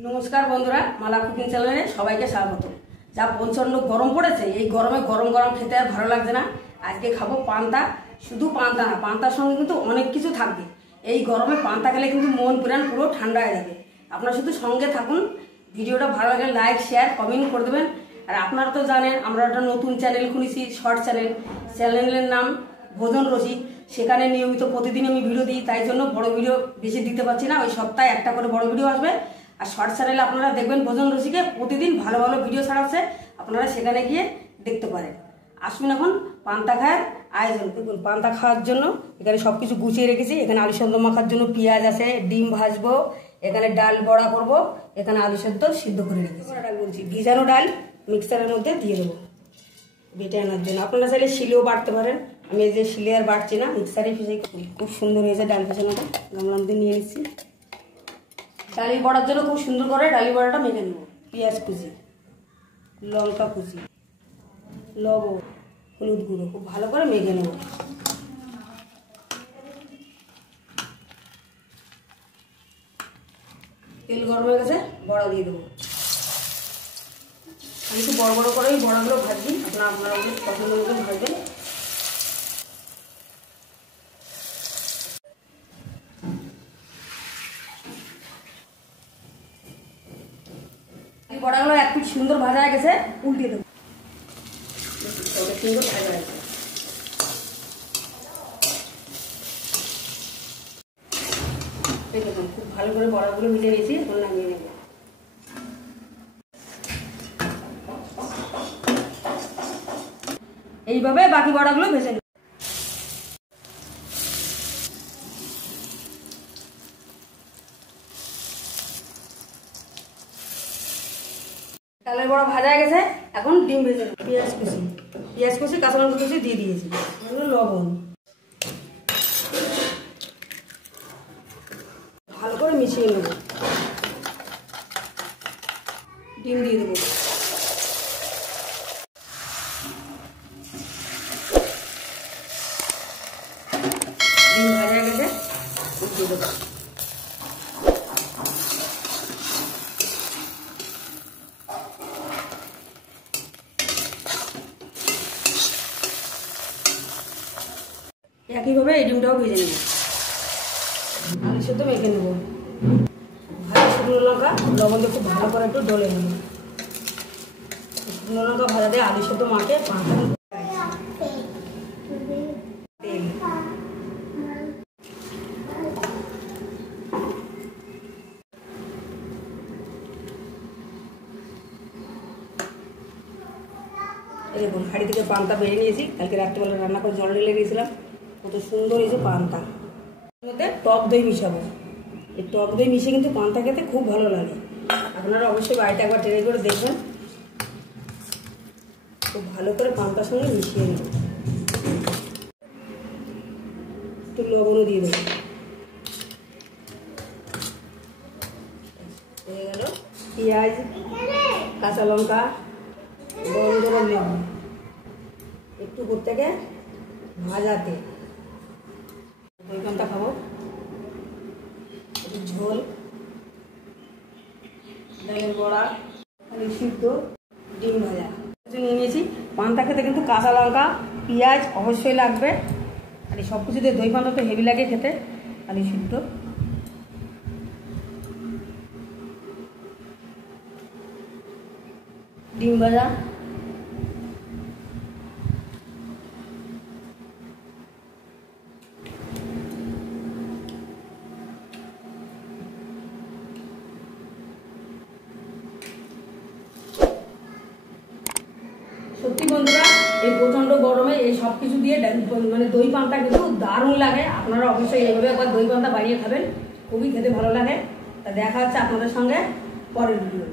नमस्कार बंधुरा माला कुकिंग चैनेले सबाइके स्वागत। जा प्रचंड गरम पड़ेছে এই গরমে गरम गरम খেতে আর ভালো লাগছে না। আজকে খাবো পান্তা। শুধু পান্তা না, পান্তার সঙ্গে কিন্তু অনেক কিছু থাকবে। এই গরমে পান্তা খেলে কিন্তু মন প্রাণ পুরো ঠান্ডা হয়ে যাবে। আপনারা শুধু সঙ্গে থাকুন। ভিডিওটা ভালো লাগলে লাইক শেয়ার কমেন্ট করে দেবেন। আর আপনারা তো জানেন আমরা একটা নতুন চ্যানেল খুলেছি, শর্ট চ্যানেল। চ্যানেলের নাম ভোজন রসিক। সেখানে নিয়মিত প্রতিদিন আমি ভিডিও দিই, তাই জন্য বড় ভিডিও বেশি দিতে পারছি না। ওই সপ্তাহে একটা করে বড় ভিডিও আসবে। আর শর্ট চ্যানেলে আপনারা দেখবেন ভোজন রসিকে প্রতিদিন ভালো ভালো ভিডিও ছাড়াচ্ছে, আপনারা সেখানে গিয়ে দেখতে পারেন। আসুন এখন পান্তা খাওয়ার আয়োজন। দেখুন পান্তা খাওয়ার জন্য এখানে সব কিছু গুছিয়ে রেখেছি। এখানে আলু সেদ্ধ মাখার জন্য পেঁয়াজ আছে, ডিম ভাজবো, এখানে ডাল বড়া করব, এখানে আলু সেদ্ধ সিদ্ধ করে রেখেছি। ডাল বলছি ভিজানো ডাল মিক্সারের মধ্যে দিয়ে দেবো বেটে আনার জন্য। আপনারা চাইলে শিলেও বাটতে পারেন। আমি এই যে শিলে আর বাটছি না, মিক্সারে পিষে। খুব সুন্দর হয়েছে ডাল পেছানোটা। গামলার মধ্যে নিয়ে নিচ্ছি। ডালি বড়ার জন্য খুব সুন্দর করে ডালি বড়াটা মেখে নেব। পেঁয়াজ কুচি, লঙ্কা কুচি, লবণ, হলুদ গুঁড়ো খুব ভালো করে মেখে নেব। তেল গরম হয়ে গেছে, বড়া দিয়ে দেবো। আমি একটু বড় বড় করেই বড়াগুলো ভাজবি, আপনারা পছন্দ মতো ভাজবেন। বড়াগুলো একটু সুন্দর ভাজা হয়ে গেছে, উল্টিয়ে দেবো। সুন্দর ভাজা হয়ে গেছে। দেখুন খুব ভালো করে বড়াগুলো ভেজে নিয়েছি, এখন নামিয়ে নেব। এইভাবে বাকি বড়াগুলো ভেজে নেব। ডালের বড়া ভাজা হয়ে গেছে, এখন ডিম ভেজে নেব। পেঁয়াজ কুচি কাঁচা লঙ্কা কুচি দিয়ে দিয়েছি, লবণ, ভালো করে মিশিয়ে নেব। ডিম দিয়ে দেবো। ডিম ভাজা হয়ে গেছে, দিয়ে দেবো। একইভাবে এই ডিমটাও ভেজে নেব। আলু সেদ্ধ মেখে নেব। ভাজা শুকনো লঙ্কা লবণ দিয়ে খুব ভালো করে একটু ডলে নেব। শুকনো লঙ্কা ভাজা দিয়ে আলু সেদ্ধ মাখে তেল, দেখুন হাঁড়ি থেকে পান্তা বেড়ে নিয়েছি। কালকে রাত্রিবেলা রান্না করে জল ঢেলে দিয়েছিলাম। কত সুন্দর হয়েছে পান্তা। এর মধ্যে টক দই মিশাবো। এই টক দই মিশিয়ে কিন্তু পান্তা খেতে খুব ভালো লাগে। আপনারা অবশ্যই বাড়িতে একবার ট্রাই করে দেখবেন। খুব ভালো করে পান্তার সঙ্গে মিশিয়ে নেব। একটু লবণও দিয়ে দেবো। হয়ে গেল পেঁয়াজ, কাঁচা লঙ্কা, গরম গরম লেবু, একটু উপর থেকে ভাজাতে দই পান্তা খাবো। একটু ঝোল, ডালের বড়া, আলু সিদ্ধ, ডিম ভাজা নিয়ে নিয়েছি। পান্তা খেতে কিন্তু কাঁচা লঙ্কা পেঁয়াজ অবশ্যই লাগবে। আর এই সব কিছু দিয়ে দই পান্তা তো হেভি লাগে খেতে। আলু সিদ্ধ, ডিম ভাজা, সত্যি বন্ধুরা এই প্রচন্ড গরমে এই সব কিছু দিয়ে মানে দই পান্তা কিন্তু দারুণ লাগে। আপনারা অবশ্যই এইভাবে একবার দই পান্তা বানিয়ে খাবেন, খুবই খেতে ভালো লাগে। তা দেখা হচ্ছে আপনাদের সঙ্গে পরের ভিডিও।